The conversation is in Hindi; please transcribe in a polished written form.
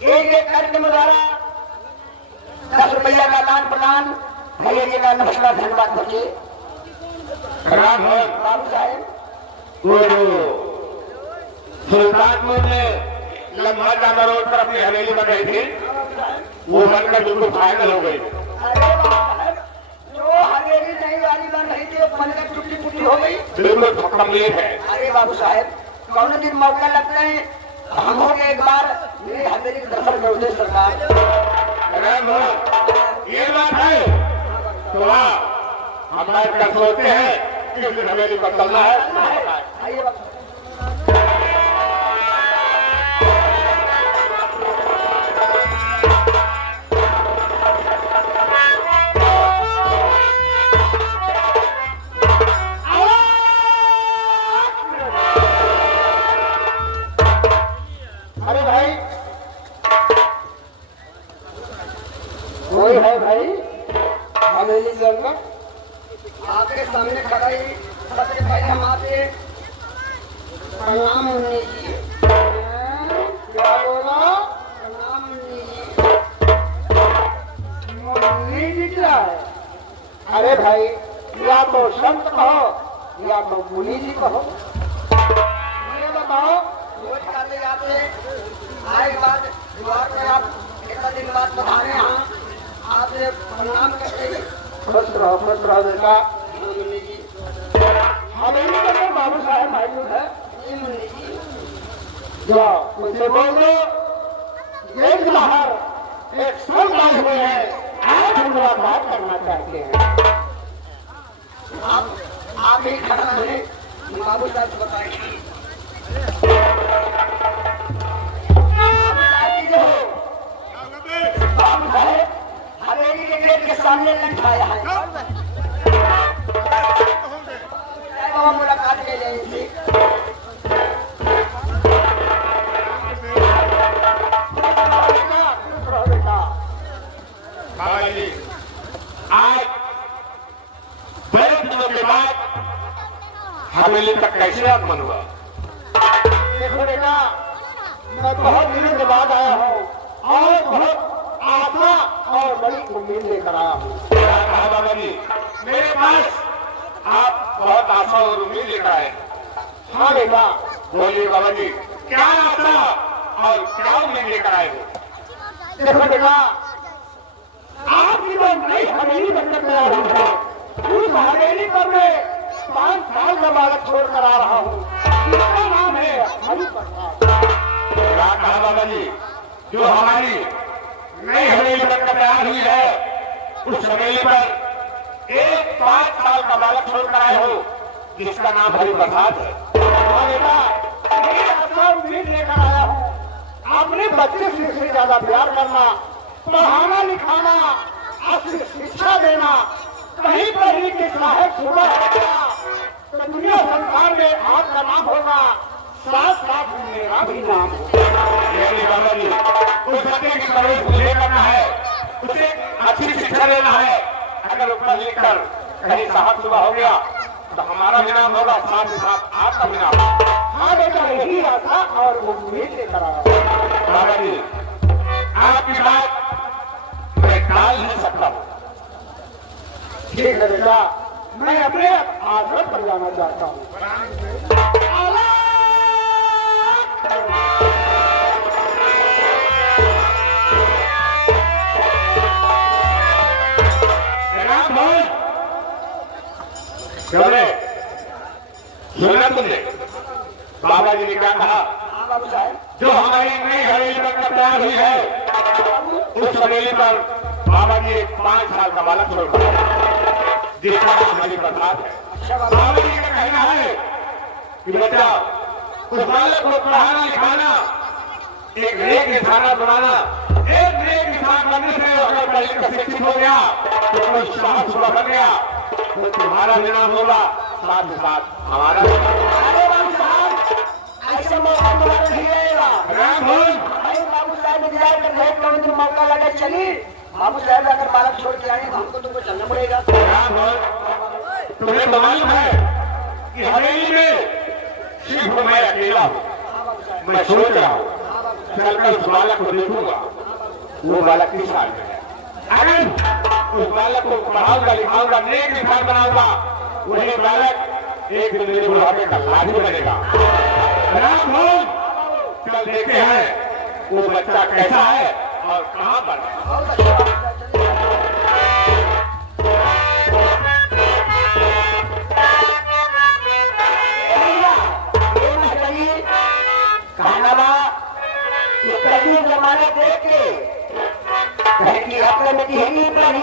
एक कार्यक्रम द्वारा 10 रुपया का दान प्रदान भैया जी का नमस्कार धन्यवाद बच्चे बाबू साहेब सुल्तानपुर में लम्हा जाना रोड पर अपनी हवेली बन रही थी, वो बनकर बिल्कुल फाइनल हो गई। जो हवेली नई वाली बन रही थी वो बनकर टूटी फूटी हो गई, बिल्कुल कंप्लीट है। अरे बाबू साहेब कौन दिन मौका लगता है हम हो गए एक बार मेरी हवेली दर्शन कर दे सरकार। ये बात है तो हम बैठ कर सोचते हैं कि उस दिन हवेली पर चलना है। आइए बाबू है भाई हवेली जंगल आपके सामने खड़ा ही सबसे पहले हम आपसे प्रणाम मुन्नी जी क्या बोला प्रणाम मुन्नी जी मुन्नी जी क्या है अरे भाई या तो संत कहो या तो मुनि जी कहो ये बताओ रोज करने आपसे आए बाद द्वार पर आप इतना दिन बाद पधारे यहाँ आपसे प्रणाम करते हैं। खुश रहो बेटा मुन्नी जी हवेली का बाबू साहब भाई है ये मुन्नी जी जाओ मुझसे बोल दो एक बाहर एक संत आए हुए हैं आज हम मुलाकात करना चाहते हैं। आप ही खड़ा है बाबू साहब से बताएंगे बाबू साहब हवेली के गेट के सामने लंच आया है बाबा मुलाकात के लिए आज बड़े दिनों के बाद हवेली तक कैसे आगमन हुआ? देखो बेटा मैं बहुत दिनों के बाद आया हूँ और बहुत आशा और बड़ी उम्मीद लेकर आया हूँ। बाबा जी मेरे पास आप बहुत आशा और उम्मीद लेकर आए। हाँ बेटा बोलिए बाबा जी क्या आशा और क्या उम्मीद लेकर आए हो? देखो बेटा आपकी जो नई हवेली बनकर में आ रही है उस हवेली पर मैं 5 साल का बालक छोड़कर आ रहा हूँ जिसका नाम है हरि प्रसाद। क्या कहा बाबा जी जो हमारी नई हवेली बनकर तैयार हुई है उस हवेली पर एक 5 साल का बालक छोड़कर आए हो जिसका नाम हरि प्रसाद है। हाँ बेटा मैं आशा उम्मीद लेकर आया हूँ अपने बच्चे से ज्यादा प्यार करना पढ़ाना लिखाना असली शिक्षा देना कहीं पर ही कि साहेब सुबह होगा तो दुनिया संसार में आपका नाम होगा साथ साथ मेरा भी नाम होगा। बाबा जी उस बच्चे की परवरिश मुझे करना है उसे अच्छी शिक्षा देना है। अगर ऊपर लिखकर कहीं साहब सुबह हो गया तो हमारा भी नाम होगा साथ ही साथ आपका भी नाम। हाँ बेटा यही आशा और उम्मीद लेकर आया। बाबा जी आपकी बात मैं टाल नहीं सकता हूँ। ठीक है बेटा मैं अपने आश्रम पर जाना चाहता हूँ। सुना तुमने बाबा जी ने क्या कहा? बाबू साहब जो हमारी नई हवेली बनकर तैयार हुई है उस हवेली पर बाबा जी एक 5 साल का बालक छोड़ जिसका नाम हरि प्रसाद है। बाबा जी का कहना है कि बेटा उस बालक को पढ़ाना लिखाना एक नेक इंसान बनाना। एक नेक इंसान बनने से अगर पढ़ लिख शिक्षित हो गया तो कोई साहब सुबह बन गया तो तुम्हारा भी नाम होगा साथ ही साथ हमारा। अरे बाबू साहब ऐसे मौका दोबारा नहीं आएगा। बाबू साहब इंतजार कर रहे कौन दिन मौका लगा चली बाबू साहब अगर बालक छोड़ के आए हमको तुमको चलना पड़ेगा। तुम्हें मालूम है कि हवेली में सिर्फ मैं अकेला हूँ। मैं सोच रहा हूँ चलकर उस बालक को देखूंगा वो बालक किस हाल में है। अगर उस बालक को पढ़ाऊंगा लिखाऊंगा नेक इंसान बनाऊंगा वही बालक एक दिन मेरे बुढ़ापे का साथी बनेगा। राम भोज चल देखते हैं वो बच्चा कैसा है और कहाँ पर है। जमाने देख के कि अपने में ही नहीं